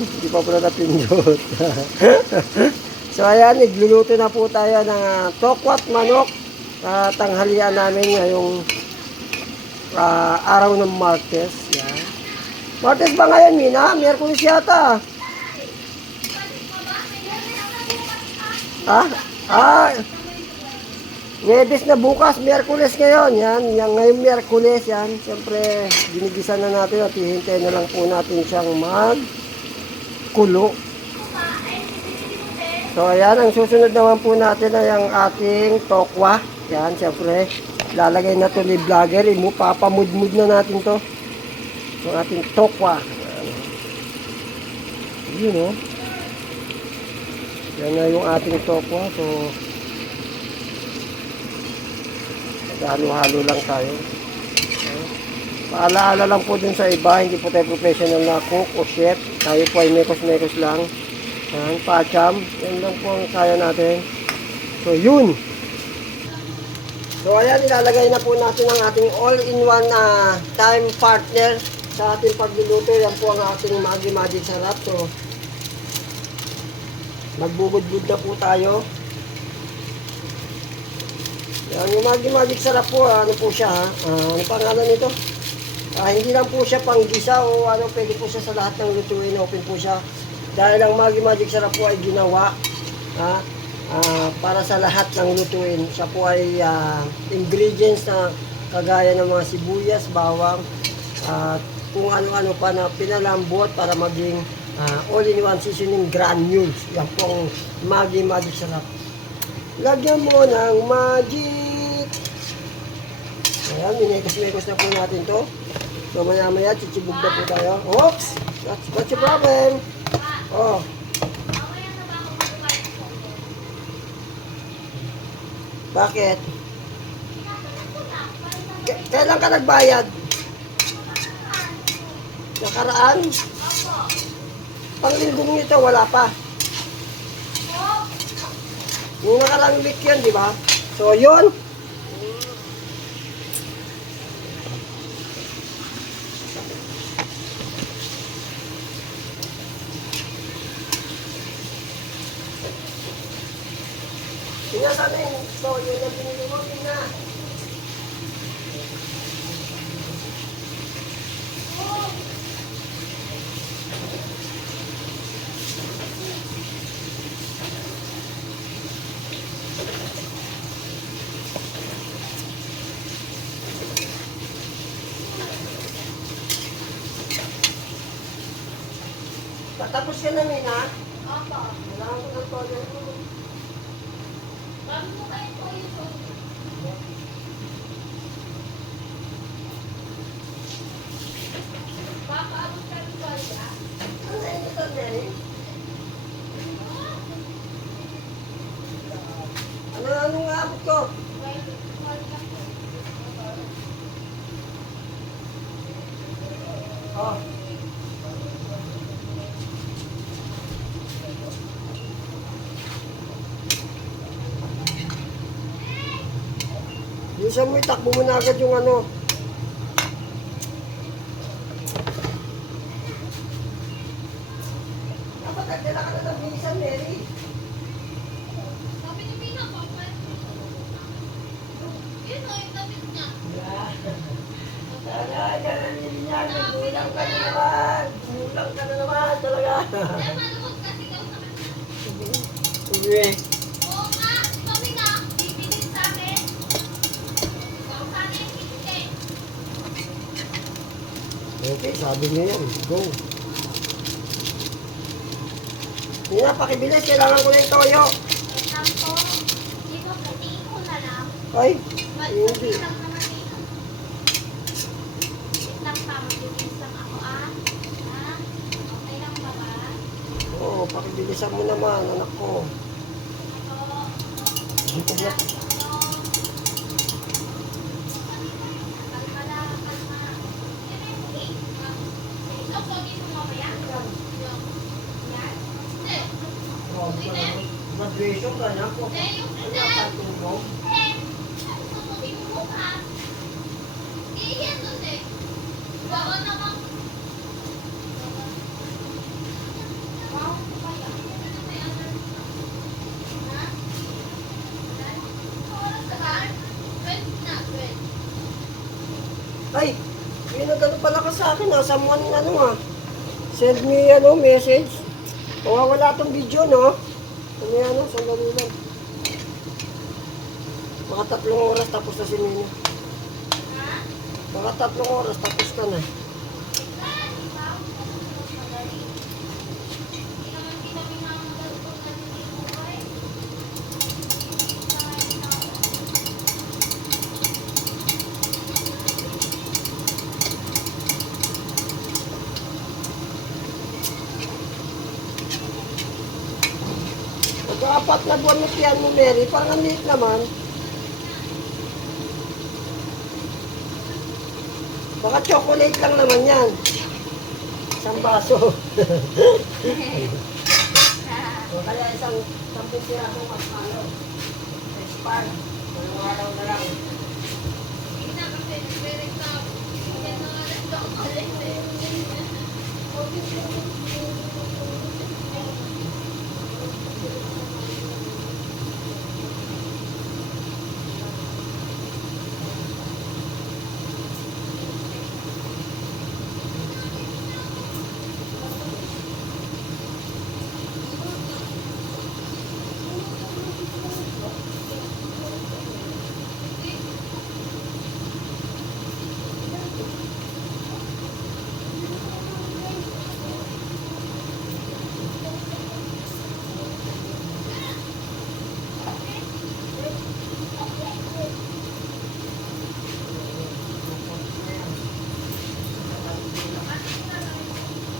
Hindi pa pala napindot. So ayan, nagluluto na po tayo ng tokwat manok. Tanghalian namin ngayong araw ng Martes. Yan. Martes ba ngayon, Mina? Miyerkules yata. Webes na bukas, Miyerkules ngayon. Yan, ngayong Miyerkules, yan. Siyempre, ginigisa na natin at hihintayin na lang po natin siyang magkulo. So, ayan, ang susunod naman po natin ay ang ating tokwa. Yan, siyempre, lalagay na to ni vlogger. Papamudmud na natin to. Yung ating tokwa. Yun, oh. Yan na yung ating tokwa. So, halo-halo lang tayo. Paalaala lang po dun sa iba, hindi po tayo professional na cook o chef. Tayo po ay mekos-mekos lang. Yan, pacham. Yan lang po ang kaya natin. So, yun. So, ayan, ilalagay na po natin ang ating all-in-one time partner sa ating pagluluto. Yan po ang ating Maggi Magic Sarap. So, magbubud-bud na po tayo. Yan, yung Maggi Magic Sarap po, ano po siya, ano pangalan nito? Hindi lang po siya panggisa o ano, pwede po siya sa lahat ng lutuin. Open po siya. Dahil ang Maggi Magic Sarap po ay ginawa para sa lahat ng lutuin. Siya po ay ingredients na kagaya ng mga sibuyas, bawang, at kung ano-ano pa na pinalambot para maging all-in-one seasoning granules. Yan po ang Maggi Magic Sarap. Lagyan mo ng magic. Ayan, minekos-mekos na po natin to. So maya-maya, chichibog na po tayo. Oops! What's your problem? Oh. Bakit? Kailan ka nagbayad? Nakaraan? Panglinggong nito, wala pa. Yung nakarang week yun, di ba? So, yun. Sana yung toyo na pinili mo, Tina. Tapos ka na, Mina? Opo. Kailangan ko ng toyo. Anong abot ko? Oh. Minsan mo itakbo mo na agad yung ano. Dapat nagdala ka na ng minsan, Mary. Sabi ni Mina, papat. Yun o, yung damit niya. Gulang ka na naman. Gulang ka na naman talaga. Kaya malukot kasi daw sa kanya. Sige. Oo nga, sabi na, bibigin sa akin. Kung sana yung bibigay. Okay, sabi niya yan. Go. Hindi na, pakibilis. Kailangan ko na yung toyo. Wait lang po. Dito, patiin ko na lang. Ay, Wait hindi. lang naman eh. Wait lang pa, magbibigis lang ako Ha? Okay lang ba ba? Oo, pakibilisan mo naman, anak ko. Dito na. Graduation ka na po. Ano ang mo? akin, someone, send me, message. Wala tong video, no? Sandali lang. Mga 3 oras tapos na si Nino. Mga 3 oras tapos ka na. Pag-apat na buwan mo piyan mo, Mary, parang ang liit naman. Baka chocolate lang naman yan. Isang baso. O kaya isang pirasong marshmallow. Expand. Walang araw na lang.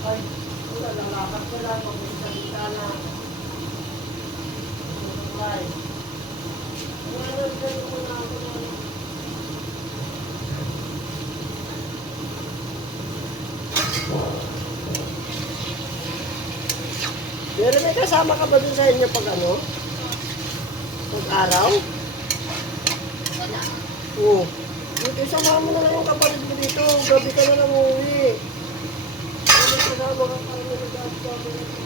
Ay, wala lang lakad ko lang. Pag may salita na. Ay. Ganun mo na ako na. Pero may kasama ka ba dun sa inyo pag pag-araw? Oo. Buti sama mo na lang yung kapatid mo dito. Gabi ka na lang uuwi. Kasama ka pa rin nag-aasama.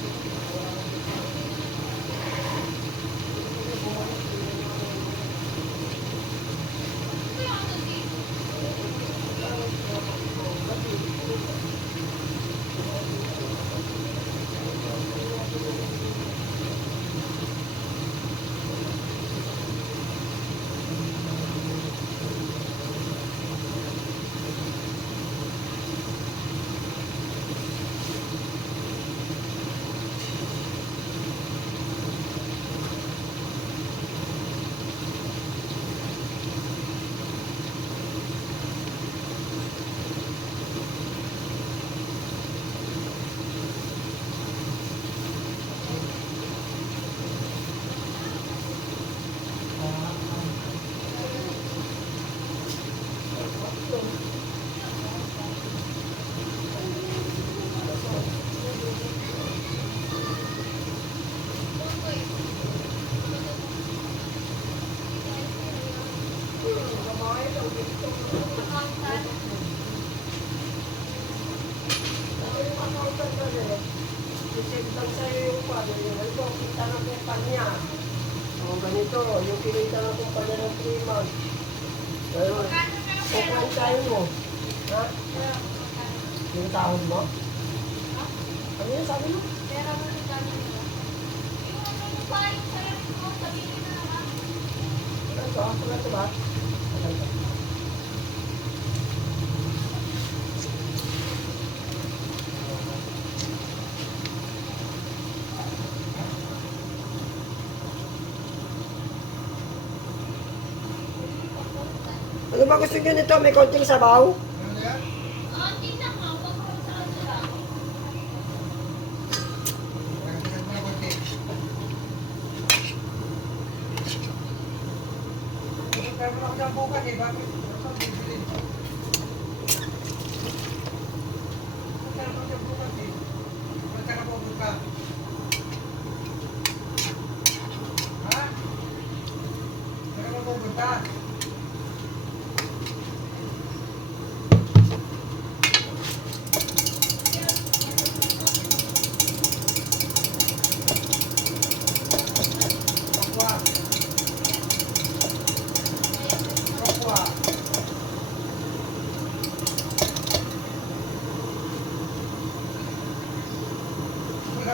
I-send lang sa'yo yung ito, kita ng kumpanya. O ganito, yung kinita ng kumpanya ng 3 months. Pero, kukuhantayin mo. Ha? Yung sahod mo? Ano yung sabi mo? Pera mo na gano'n nila. Yung parang sa'yo mo, sabihin na naman. Ito ba? Ito. Ano ba gusto nyo nito? May konting sabaw? Tingnan mo, pagkakasalan sila.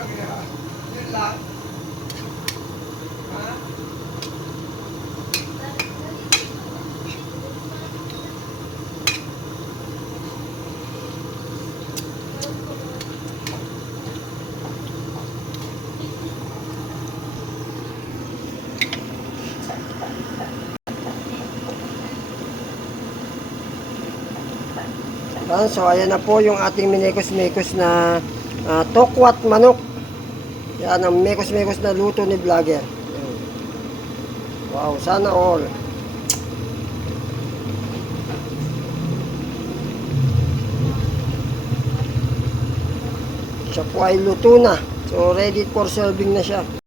Yun lang. Ha? So ayan na po yung ating minekos-mekos na tokwat manok. Yan ang mekos-mekos na luto ni vlogger. Ayan. Wow, sana all. Siya po ay luto na. So ready for serving na siya.